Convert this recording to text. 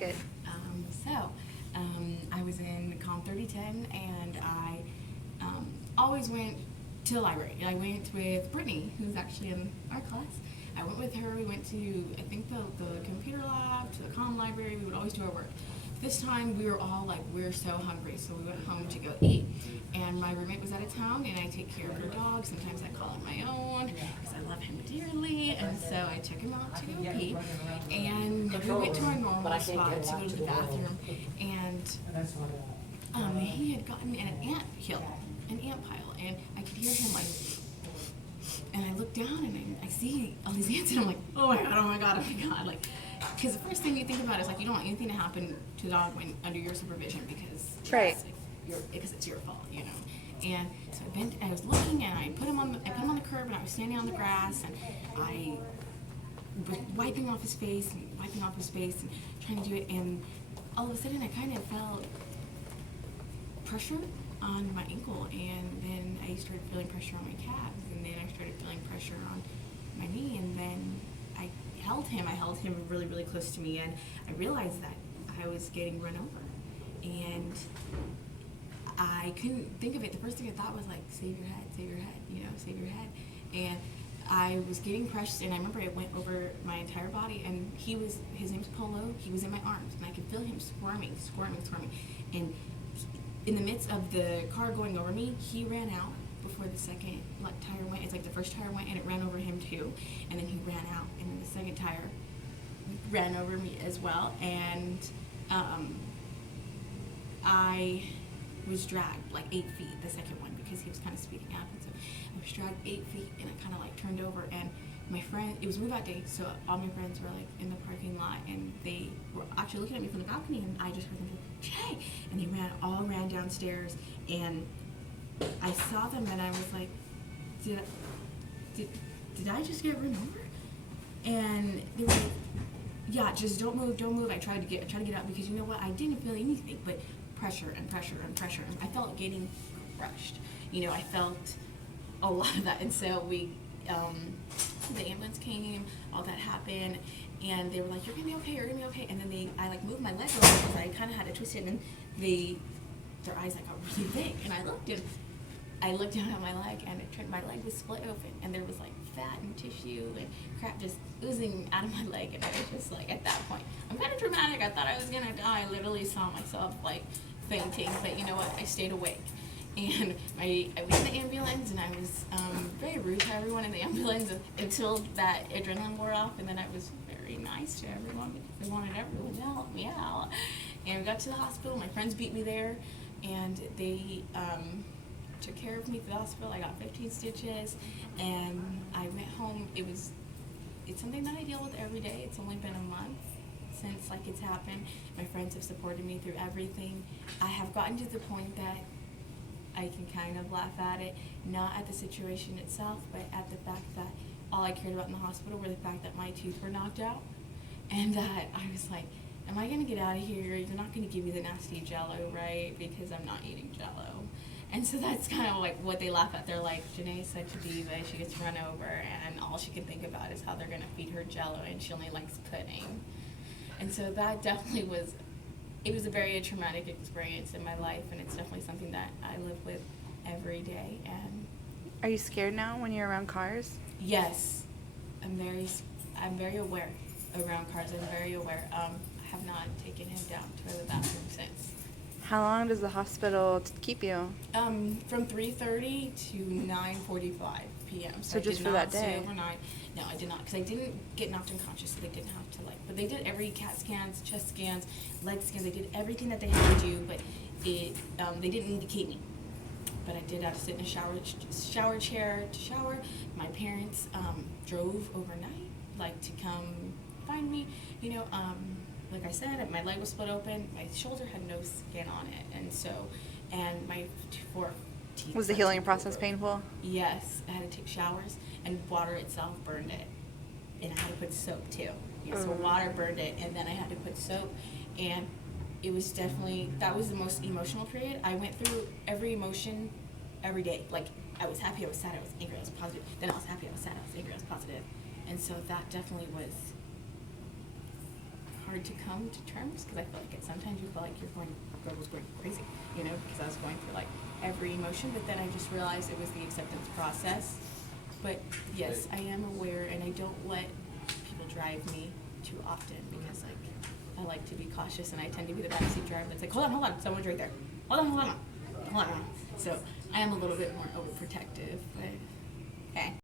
Good. I was in Com 3010, and I always went to the library. I went with Brittany, who's actually in our class. I went with her. We went to, I think, the computer lab, to the comm library. We would always do our work. This time, we were all like, we're so hungry, so we went home to go eat. And my roommate was out of town, and I take care of her dog. Sometimes I call him my own, because I love him dearly. And so I took him out to go pee. And we went to our normal spot to go to the bathroom. And he had gotten in an ant hill, an ant pile. And I could hear him like, and I look down and I see all these ants, and I'm like, oh my god, oh my god, oh my god. Like, because the first thing you think about is like, you don't want anything to happen to the dog when under your supervision, because Right. because it's your fault, you know. And so I bent, I was looking, and I put him on the curb, and I was standing on the grass, and I was wiping off his face and trying to do it, and all of a sudden I kind of felt pressure on my ankle, and then I started feeling pressure on my calves, and then I started feeling pressure on my knee, and then I held him really, really close to me, and I realized that I was getting run over, and I couldn't think of it. The first thing I thought was like, save your head, you know, save your head. And I was getting pressed, and I remember it went over my entire body, and his name's Polo, he was in my arms, and I could feel him squirming. And in the midst of the car going over me, he ran out before the second tire went. It's like the first tire went, and it ran over him too, and then he ran out, and then the second tire ran over me as well, and I was dragged like 8 feet, the second one, because he was kind of speeding up, and so I was dragged 8 feet, and I kind of like turned over, and my friend, it was move-out day, so all my friends were like in the parking lot, and they were actually looking at me from the balcony, and I just heard them say, Jay, and they ran downstairs, and I saw them, and I was like, did I just get run over? And they were like, yeah, just don't move. I tried to get out, because you know what, I didn't feel anything but pressure, and I felt getting crushed. You know, I felt a lot of that, and so the ambulance came, all that happened, and they were like, you're gonna be okay, and then I like moved my leg over, because I kind of had to twist it, and their eyes like got really big, and I looked down at my leg, and my leg was split open, and there was like fat and tissue and crap just oozing out of my leg, and I was just like, at that point, I'm kind of dramatic, I thought I was gonna die. I literally saw myself like fainting, but you know what, I stayed awake. And I was in the ambulance, and I was very rude to everyone in the ambulance until that adrenaline wore off, and then I was very nice to everyone, because I wanted everyone to help me out. And we got to the hospital, my friends beat me there, and they took care of me at the hospital. I got 15 stitches, and I went home. It's something that I deal with every day. It's only been a month since like it's happened. My friends have supported me through everything. I have gotten to the point that I can kind of laugh at it, not at the situation itself, but at the fact that all I cared about in the hospital were the fact that my teeth were knocked out, and that I was like, am I gonna get out of here? You're not gonna give me the nasty Jello, right? Because I'm not eating Jello. And so that's kind of like what they laugh at. They're like, Janae's such a diva, she gets run over, and all she can think about is how they're gonna feed her Jello, and she only likes pudding. And so that definitely was, it was a very traumatic experience in my life, and it's definitely something that I live with every day. And Are you scared now when you're around cars? yes, I'm very aware around cars. I'm very aware. I have not taken him down to the bathroom since. How long does the hospital keep you? From 3:30 to 9:45 p.m. So I just did for not that day? stay overnight. No, I did not, because I didn't get knocked unconscious, so they didn't have to but they did every CAT scans, chest scans, leg scans. They did everything that they had to do, but they didn't indicate me. But I did have to sit in a shower chair to shower. My parents drove overnight, to come find me. You know, like I said, my leg was split open. My shoulder had no skin on it, and my 4 teeth. Was the healing process painful? Yes, I had to take showers, and water itself burned it, and I had to put soap too. Yeah, so water burned it, and then I had to put soap, and it was definitely, that was the most emotional period. I went through every emotion every day. Like, I was happy, I was sad, I was angry, I was positive. Then I was happy, I was sad, I was angry, I was positive. And so that definitely was hard to come to terms because I feel like sometimes you feel like I was going crazy, you know, because I was going through like every emotion. But then I just realized it was the acceptance process. But yes, I am aware, and I don't let people drive me too often because like I like to be cautious, and I tend to be the backseat driver that's like, hold on, someone's right there. Hold on. So I am a little bit more overprotective, but okay.